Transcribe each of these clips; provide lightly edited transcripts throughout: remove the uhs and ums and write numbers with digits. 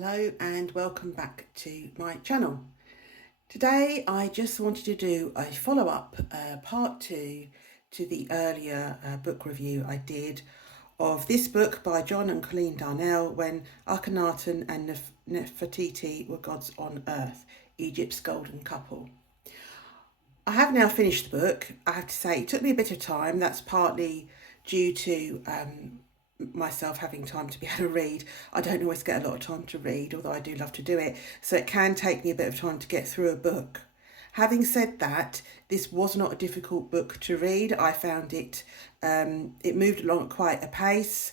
Hello and welcome back to my channel. Today I just wanted to do a follow-up part 2 to the earlier book review I did of this book by John and Colleen Darnell, When Akhenaten and Nefertiti Were Gods on Earth, Egypt's Golden Couple. I have now finished the book. I have to say it took me a bit of time. That's partly due to myself having time to be able to read. I don't always get a lot of time to read, although I do love to do it. So it can take me a bit of time to get through a book. Having said that, this was not a difficult book to read. I found it moved along at quite a pace.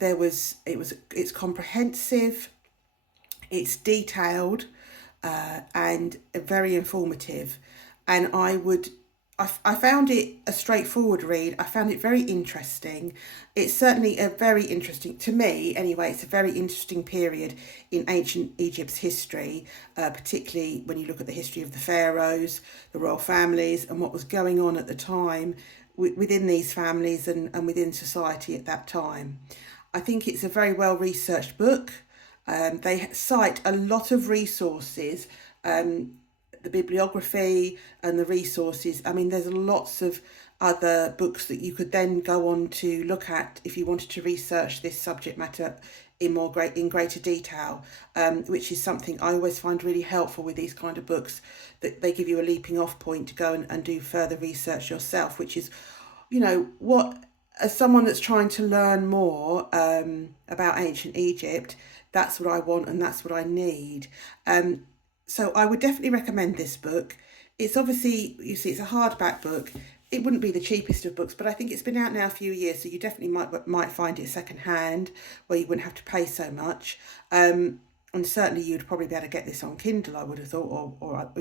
It's comprehensive, it's detailed, and very informative. And I found it a straightforward read. I found it very interesting. It's certainly a very interesting, to me anyway, it's a very interesting period in ancient Egypt's history, particularly when you look at the history of the pharaohs, the royal families, and what was going on at the time within these families and within society at that time. I think it's a very well researched book. They cite a lot of resources, the bibliography and the resources. I mean, there's lots of other books that you could then go on to look at if you wanted to research this subject matter in greater detail, which is something I always find really helpful with these kind of books, that they give you a leaping off point to go and do further research yourself, which is, what, as someone that's trying to learn more about ancient Egypt, that's what I want and that's what I need. So I would definitely recommend this book. It's obviously, you see, it's a hardback book. It wouldn't be the cheapest of books, but I think it's been out now a few years, so you definitely might find it secondhand, where you wouldn't have to pay so much. And certainly you'd probably be able to get this on Kindle, I would have thought, or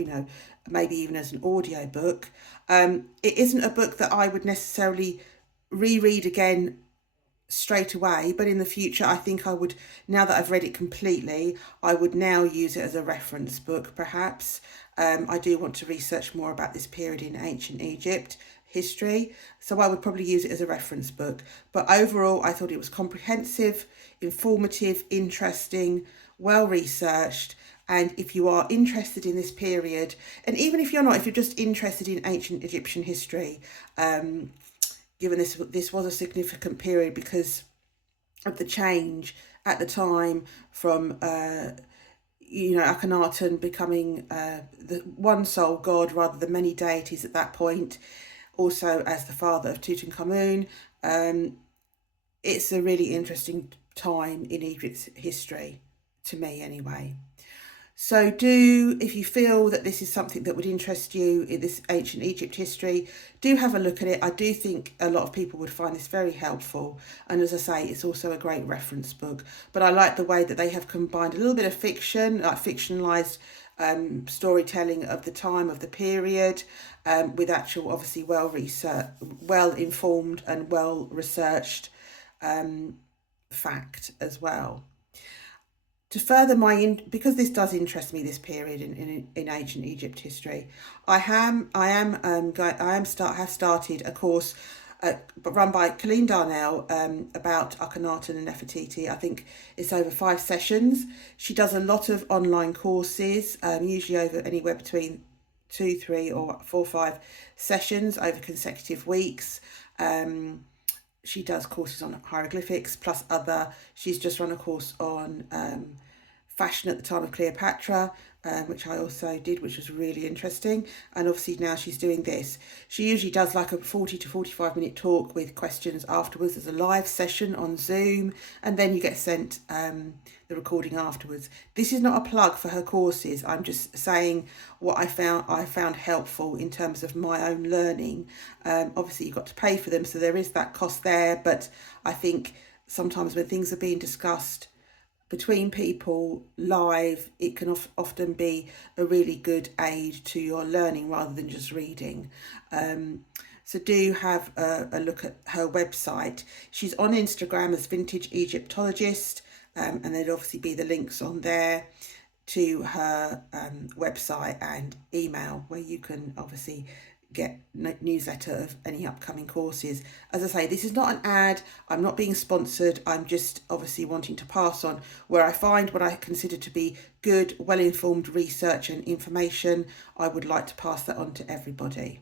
maybe even as an audio book. It isn't a book that I would necessarily reread again straight away, but in the future I think I would, now that I've read it completely, I would now use it as a reference book perhaps. I do want to research more about this period in ancient Egypt history, so I would probably use it as a reference book. But overall I thought it was comprehensive, informative, interesting, well researched. And if you are interested in this period, and even if you're not, if you're just interested in ancient Egyptian history, given this was a significant period because of the change at the time from Akhenaten becoming the one sole god rather than many deities at that point, also as the father of Tutankhamun. It's a really interesting time in Egypt's history, to me anyway. So if you feel that this is something that would interest you in this ancient Egypt history, do have a look at it. I do think a lot of people would find this very helpful. And as I say, it's also a great reference book. But I like the way that they have combined a little bit of fiction, like fictionalised storytelling of the time, of the period, with actual, obviously, well-informed and well-researched fact as well. To further because this does interest me, this period in ancient Egypt history, I have started a course run by Colleen Darnell about Akhenaten and Nefertiti. I think it's over 5 sessions. She does a lot of online courses, usually over anywhere between 2, 3 or 4, 5 sessions over consecutive weeks. She does courses on hieroglyphics plus she's just run a course on fashion at the time of Cleopatra, which I also did, which was really interesting. And obviously now she's doing this. She usually does like a 40 to 45 minute talk with questions afterwards. There's a live session on Zoom, and then you get sent the recording afterwards. This is not a plug for her courses. I'm just saying what I found helpful in terms of my own learning. Obviously you've got to pay for them, so there is that cost there. But I think sometimes when things are being discussed between people live, it can often be a really good aid to your learning rather than just reading. So do have a look at her website. She's on Instagram as Vintage Egyptologist, and there'd obviously be the links on there to her website and email, where you can obviously get newsletter of any upcoming courses. As I say, this is not an ad. I'm not being sponsored. I'm just obviously wanting to pass on where I find what I consider to be good, well-informed research and information. I would like to pass that on to everybody.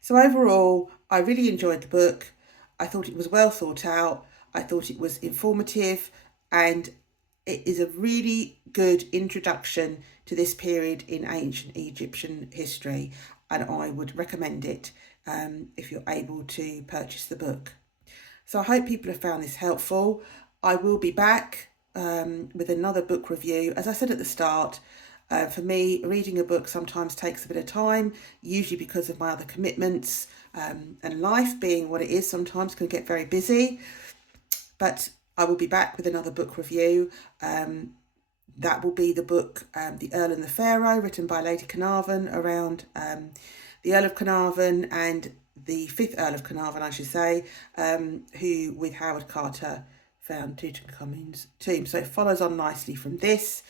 So overall, I really enjoyed the book. I thought it was well thought out. I thought it was informative, and it is a really good introduction to this period in ancient Egyptian history, and I would recommend it if you're able to purchase the book. So I hope people have found this helpful. I will be back with another book review. As I said at the start, for me, reading a book sometimes takes a bit of time, usually because of my other commitments, and life being what it is sometimes can get very busy. But I will be back with another book review. That will be the book The Earl and the Pharaoh, written by Lady Carnarvon, around the Earl of Carnarvon and the 5th Earl of Carnarvon, I should say, who, with Howard Carter, found Tutankhamun's tomb. So it follows on nicely from this.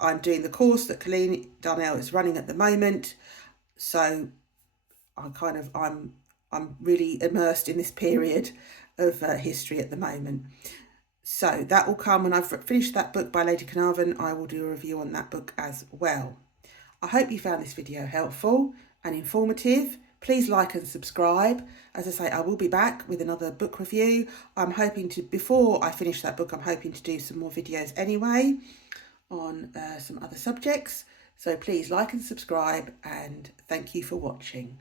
I'm doing the course that Colleen Darnell is running at the moment, so I'm really immersed in this period of history at the moment. So that will come when I've finished that book by Lady Carnarvon. I will do a review on that book as well. I hope you found this video helpful and informative. Please like and subscribe. As I say, I will be back with another book review. I'm hoping to, before I finish that book, I'm hoping to do some more videos anyway on some other subjects. So please like and subscribe, and thank you for watching.